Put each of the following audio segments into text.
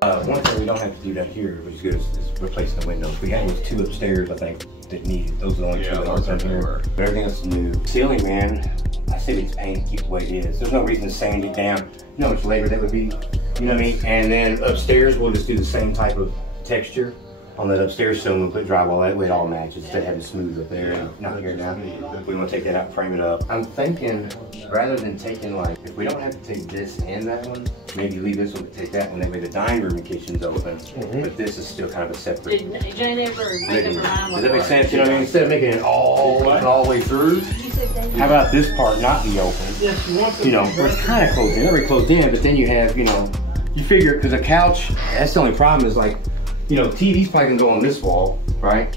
One thing we don't have to do down here, which is good, is replacing the windows. We had 2 upstairs, I think, that needed. Those are the only 2 that aren't on here. But everything else is new. Ceiling, man, I say it's paint, keep it the way it is. There's no reason to sand it down. You know how much labor that would be, you know what I mean? And then upstairs, we'll just do the same type of texture on that upstairs ceiling. We'll put drywall that way it all matches instead of having smooth up there and not here now. We want to take that out and frame it up. I'm thinking rather than taking, like, if we don't have to take this and that one, maybe leave this one but take that one. That way the dining room and kitchen's open, but this is still kind of a separate. Did Jane ever make up her mind? Does that make sense? You know what I mean? Instead of making it all the way through, how about this part not be open? You know, where it's kind of closed in, already closed in, but then you have, you know, you figure, because a couch, that's the only problem is, like, you know, TV's probably gonna go on this wall, right?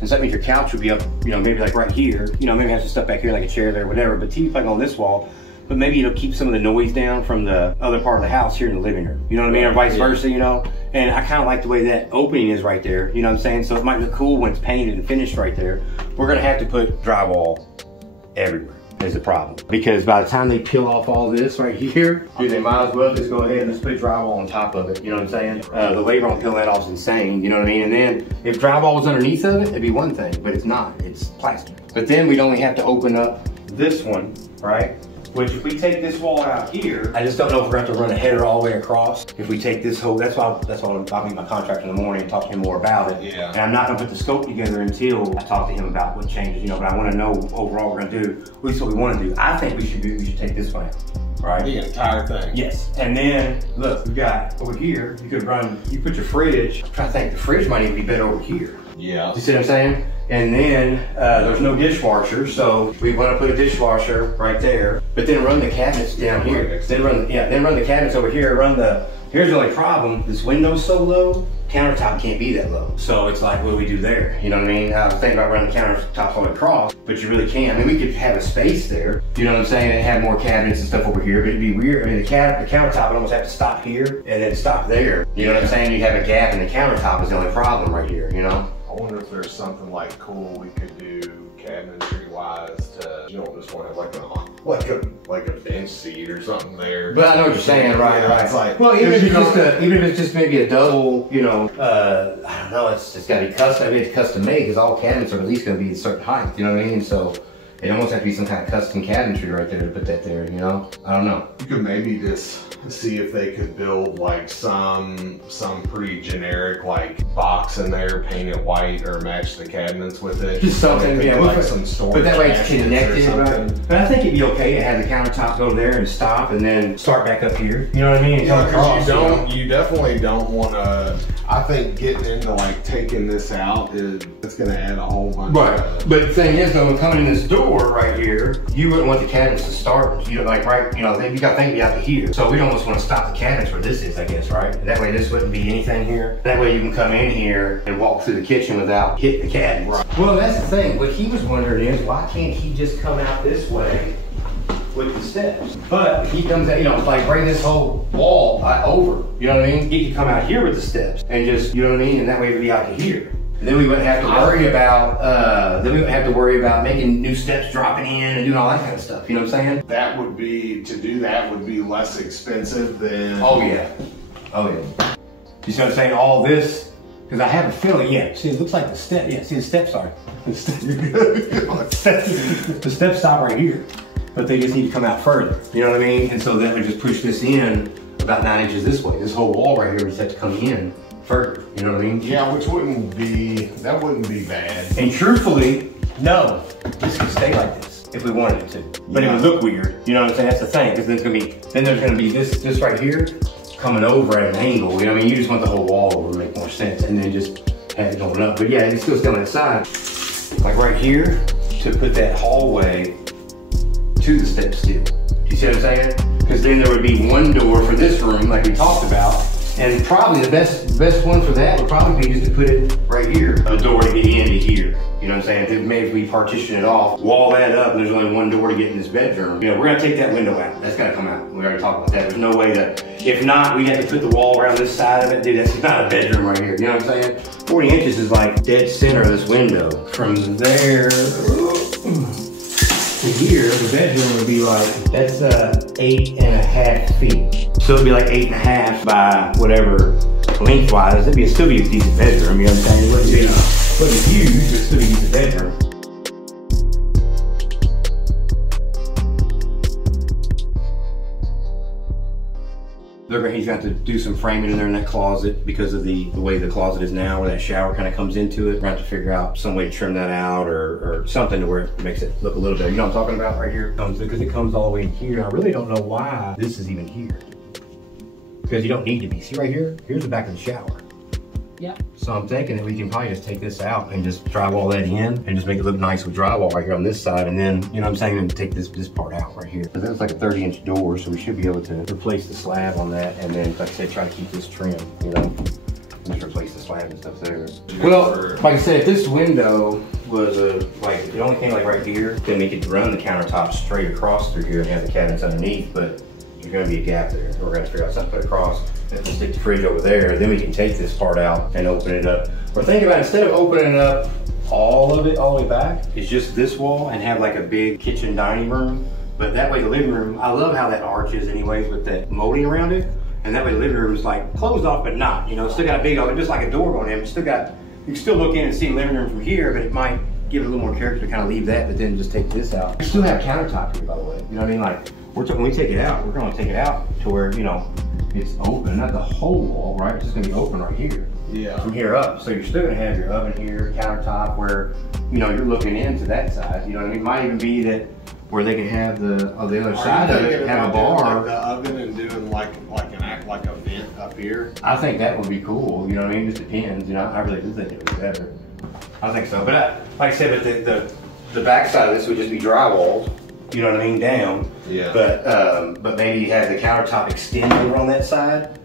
And so that means your couch would be up, you know, maybe like right here. You know, maybe have some stuff back here, like a chair there, whatever. But TV's probably on this wall. But maybe it'll keep some of the noise down from the other part of the house here in the living room. You know what I mean? Or vice versa, you know? And I kind of like the way that opening is right there. You know what I'm saying? So it might look cool when it's painted and finished right there. We're gonna have to put drywall everywhere. Is the problem, because by the time they peel off all this right here, dude, they might as well just go ahead and just put drywall on top of it. You know what I'm saying? The labor on peeling that off is insane. You know what I mean? And then if drywall was underneath of it, it'd be one thing, but it's not. It's plastic. But then we'd only have to open up this one, right? Which if we take this wall out here, I just don't know if we're going to have to run a header all the way across. If we take this whole, that's why I'll meet my contractor in the morning and talk to him more about it. Yeah. And I'm not going to put the scope together until I talk to him about what changes, you know, but I want to know overall what we're going to do, at least what we want to do. I think we should take this one out, right? The entire thing. Yes. And then, look, we got over here, you could run, you put your fridge, I'm trying to think, the fridge might even be better over here. Yeah. You see what I'm saying? And then there's no dishwasher, so we want to put a dishwasher right there, but then run the cabinets down here. Then run the cabinets over here. Here's the only problem: this window's so low, countertop can't be that low. So it's like, what do we do there? You know what I mean? I was thinking about running the countertops all the way across, but you really can't. I mean, we could have a space there. You know what I'm saying? And have more cabinets and stuff over here, but it'd be weird. I mean, the countertop would almost have to stop here and then stop there. You know what I'm saying? You have a gap in the countertop is the only problem right here. You know? I wonder if there's something like cool we could do cabinetry wise to, you don't just want to have like a bench seat or something there. But I know what you're saying, right? It's like, well, even if it's just maybe a double, you know, I don't know, it's got to be custom. I mean, it's custom made because all cabinets are at least going to be a certain height. You know what I mean? So it almost have to be some kind of custom cabinetry right there to put that there. You know, I don't know. You could maybe just see if they could build like some pretty generic like box in there, paint it white or match the cabinets with it. Just something, yeah, like some storage. But that way it's connected, right? But I think it'd be okay to have the countertop go there and stop and then start back up here. You know what I mean? Yeah, because you definitely don't want to. I think getting into like taking this out it's going to add a whole bunch. Right. But the thing is, though, when coming in this door right here, you wouldn't want the cabinets to start. You know, like right, you know, you got to think be out to here. So we almost want to stop the cabinets where this is, I guess, right? That way this wouldn't be anything here. That way you can come in here and walk through the kitchen without hitting the cabinets. Right. Well, that's the thing. What he was wondering is, why can't he just come out this way with the steps? But he comes out, you know, like bring this whole wall over. You know what I mean? He could come out here with the steps and just, you know what I mean? And that way it'd be out to here. And then we wouldn't have to worry about, making new steps dropping in and doing all that kind of stuff. You know what I'm saying? That would be, to do that would be less expensive than. Oh yeah. Oh yeah. You see what I'm saying? All this, because I have a feeling, yeah, see it looks like the step, yeah, see the steps are. The steps stop right here, but they just need to come out further. You know what I mean? And so that would just push this in about 9 inches this way. This whole wall right here would just have to come in further. You know what I mean? Yeah, which wouldn't be bad. And truthfully, no, this could stay like this if we wanted it to. But it would look weird. You know what I'm saying? That's the thing, because there's gonna be this right here coming over at an angle. You know what I mean? You just want the whole wall over to make more sense, and then just have it going up. But yeah, it's still on that side. Like right here, to put that hallway to the step still. You see what I'm saying? Because then there would be one door for this room, like we talked about, and probably the best one for that would probably be just to put it right here, a door to get into here. You know what I'm saying? Maybe if we partition it off, wall that up, and there's only one door to get in this bedroom. You know, we're gonna take that window out. That's gotta come out. We already talked about that. There's no way that, if not, we have to put the wall around this side of it. Dude, that's not a bedroom right here. You know what I'm saying? 40 inches is like dead center of this window. From there to here, the bedroom would be like, that's 8.5 feet. So it'd be like 8.5 by whatever, lengthwise, it'd still be a decent bedroom, you know what I'm saying? It wouldn't be huge, but it'd still be a decent bedroom. He's got to do some framing in there in that closet because of the way the closet is now, where that shower kind of comes into it. We're going to have to figure out some way to trim that out or something to where it makes it look a little better. You know what I'm talking about right here? Because it comes all the way in here. I really don't know why this is even here. Because you don't need to be. See right here? Here's the back of the shower. Yep. So I'm thinking that we can probably just take this out and just drywall that in and just make it look nice with drywall right here on this side. And then, you know what I'm saying, and take this part out right here. Because that's like a 30-inch door, so we should be able to replace the slab on that. And then, like I said, try to keep this trim, you know, just replace the slab and stuff there. Well, like I said, if this window was like, if it only came like right here, then we could run the countertop straight across through here and have the cabinets underneath, but there's gonna be a gap there. We're gonna figure out something to put across. If we stick the fridge over there, then we can take this part out and open it up. We're thinking about, instead of opening it up all of it all the way back, it's just this wall and have like a big kitchen dining room. But that way the living room, I love how that arch is anyways with that molding around it. And that way the living room is like closed off, but not, you know, still got a big, just like a door going in, but still got, you can still look in and see the living room from here, but it might give it a little more character to kind of leave that, but then just take this out. We still have countertop here, by the way. You know what I mean? Like, when we take it out, we're gonna take it out to where, you know, it's open, not the whole wall, right? It's just gonna be open right here. Yeah. From here up. So you're still gonna have your oven here, countertop, where, you know, you're looking into that side. You know what I mean? It might even be that where they can have the other side of it, have a bar. Like the oven and doing like a vent up here. I think that would be cool. You know what I mean? It just depends. You know, I really do think it would be better. I think so. But like I said, but the back side of this would just be drywalled. You know what I mean? Down. Yeah. But maybe have the countertop extend over on that side.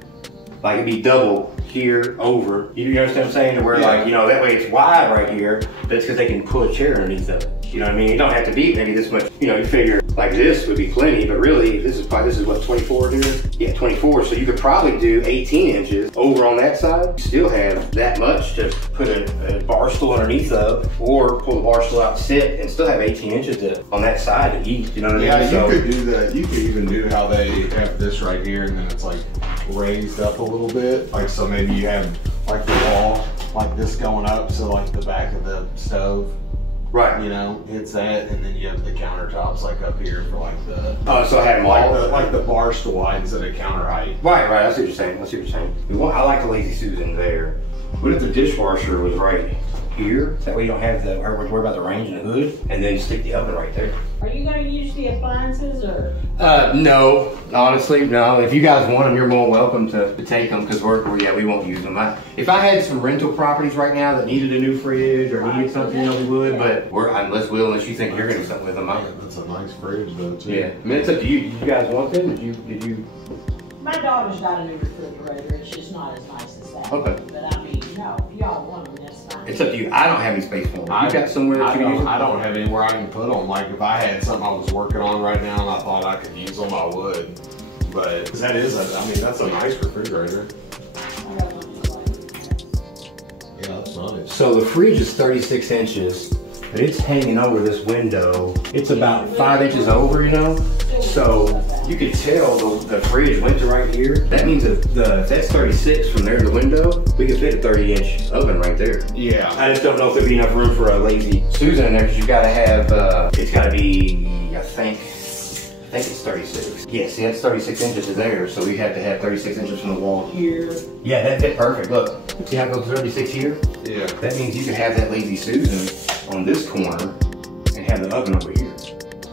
Like it'd be double here over. You understand what I'm saying? To where like, you know, that way it's wide right here, but it's because they can pull a chair underneath of it. You know what I mean? You don't have to be maybe this much, you know, you figure like this would be plenty, but really this is what, 24 here? Yeah, 24. So you could probably do 18 inches over on that side. You still have that much to put a bar stool underneath of, or pull the bar stool out and sit and still have 18 inches on that side to eat. You know what I mean? Yeah, so, you could do that. You could even do how they have this right here and then it's like raised up a little bit. Like, so maybe you have like the wall like this going up, so like the back of the stove. Right. You know, hits that, and then you have the countertops like up here for like the. Oh, so I had them all. Like the bar stool height instead of counter height. Right. I see what you're saying. I like the Lazy Susan there. What if the dishwasher was right here? That way you don't have to worry about the range and the hood, and then stick the oven right there. Are you going to use the appliances or? No, honestly, no. If you guys want them, you're more welcome to take them because we won't use them. If I had some rental properties right now that needed a new fridge or needed something, you know, we would. But unless you think you're going to do something with them. That's a nice fridge though too. Yeah, I mean it's up to you. Did you guys want them? Did you? My daughter's got a new refrigerator. It's just not as nice as that. Okay. But I mean, no, if y'all want them, that's fine. It's up to you. I don't have any space for them. You got somewhere that you can use them? I don't have anywhere I can put them. Like if I had something I was working on right now and I thought I could use them, I would. But that's a nice refrigerator. I got one just like it. Yeah, that's nice. So the fridge is 36 inches, but it's hanging over this window. It's about 5 inches over, you know? So you could tell the fridge went to right here. That means if that's 36 from there to the window, we could fit a 30-inch oven right there. Yeah. I just don't know if there'd be enough room for a Lazy Susan in there because you gotta have, it's gotta be, I think it's 36. Yeah, see that's 36 inches is there, so we have to have 36 inches from the wall here. Yeah, that fit perfect. Look, see how it goes 36 here? Yeah. That means you can have that Lazy Susan on this corner and have the oven over here.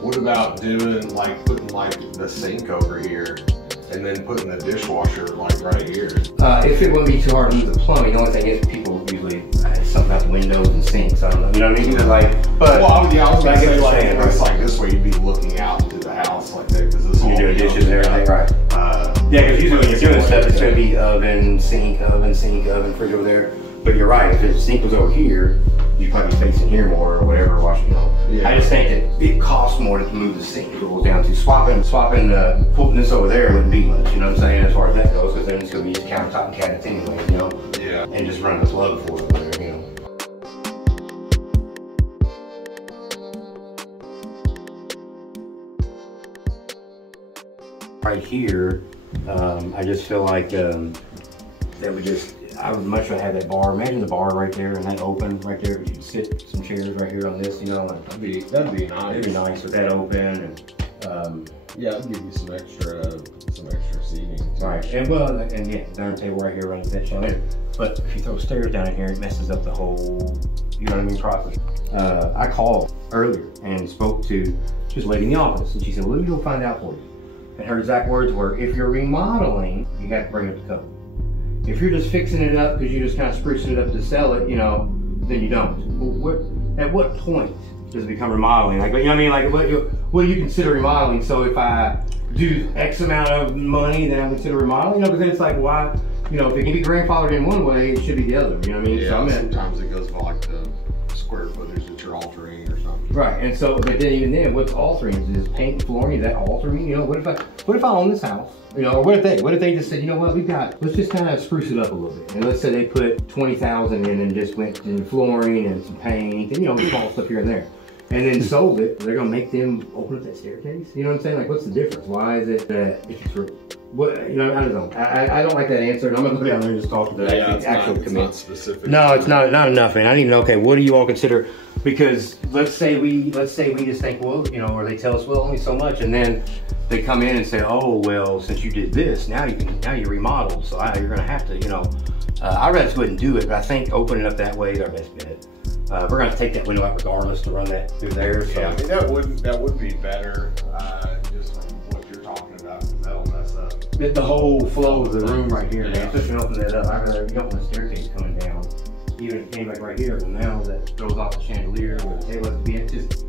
What about putting the sink over here and then putting the dishwasher like right here? If it wouldn't be too hard to move the plumbing, the only thing is people usually something about the windows and sinks. I don't know, you know what I mean? But I was gonna say like this way you'd be looking out into the house like that because this you're doing dishes and everything, right? Yeah, because usually when you're doing stuff, it's gonna be oven, sink, fridge over there. But you're right. If the sink was over here, you'd probably be facing here more or whatever. Yeah. I just think that it costs more to move the sink. It goes down to swapping, putting this over there wouldn't be much. You know what I'm saying? As far as that goes, because then it's gonna be just countertop and cabinets anyway. You know? Yeah. And just run the plug for it over there. You know. Right here, I just feel like that would just, I would much rather have that bar. Imagine the bar right there and that open right there. You can sit some chairs right here on this, you know. Like, that'd be nice. It'd be nice with that open. And, yeah, it'd give you some extra seating. Right, and well, and yeah, dining table right here on the bench on it. But if you throw stairs down in here, it messes up the whole, you know what I mean, process. I called earlier and spoke to this lady in the office, and she said, well, let me go find out for you. And her exact words were, if you're remodeling, you have to bring it to code. If you're just fixing it up because you're just kind of sprucing it up to sell it, you know, then you don't. At what point does it become remodeling? Like, you know what I mean? Like, what do you consider remodeling? So if I do X amount of money, then I consider remodeling? You know, because then it's like, why? You know, if it can be grandfathered in one way, it should be the other. You know what I mean? Yeah, so sometimes it goes by like the square footage that you're altering or something. Right, and so, but then even then, what's altering? Is paint and flooring? Is that altering? You know, what if I own this house? You know, or what if they just said, you know what, let's just kind of spruce it up a little bit. And let's say they put 20,000 in and just went in flooring and some paint and, you know, small stuff here and there. And then sold it, they're gonna make them open up that staircase? You know what I'm saying? Like, what's the difference? Why is it that it's for, what, you know, I don't know. I don't like that answer, and I'm gonna go down there and just talk to the actual committee. It's not specific. No, it's not enough, and I need to know, okay, what do you all consider? Because let's say we just think, well, you know, or they tell us, well, only so much, and then they come in and say, oh, well, since you did this, now you remodeled, so you're gonna have to, you know. I'd rather just go ahead and do it, but I think opening it up that way is our best bet. We're going to take that window out regardless to run that through there. So. Yeah, I mean, that would be better, just from what you're talking about, because that'll mess up the whole flow of the room right here, man. Especially when open that up. I rather, you don't want the staircase coming down. Even if it came back right here, but now that throws off the chandelier where the table has to be, it just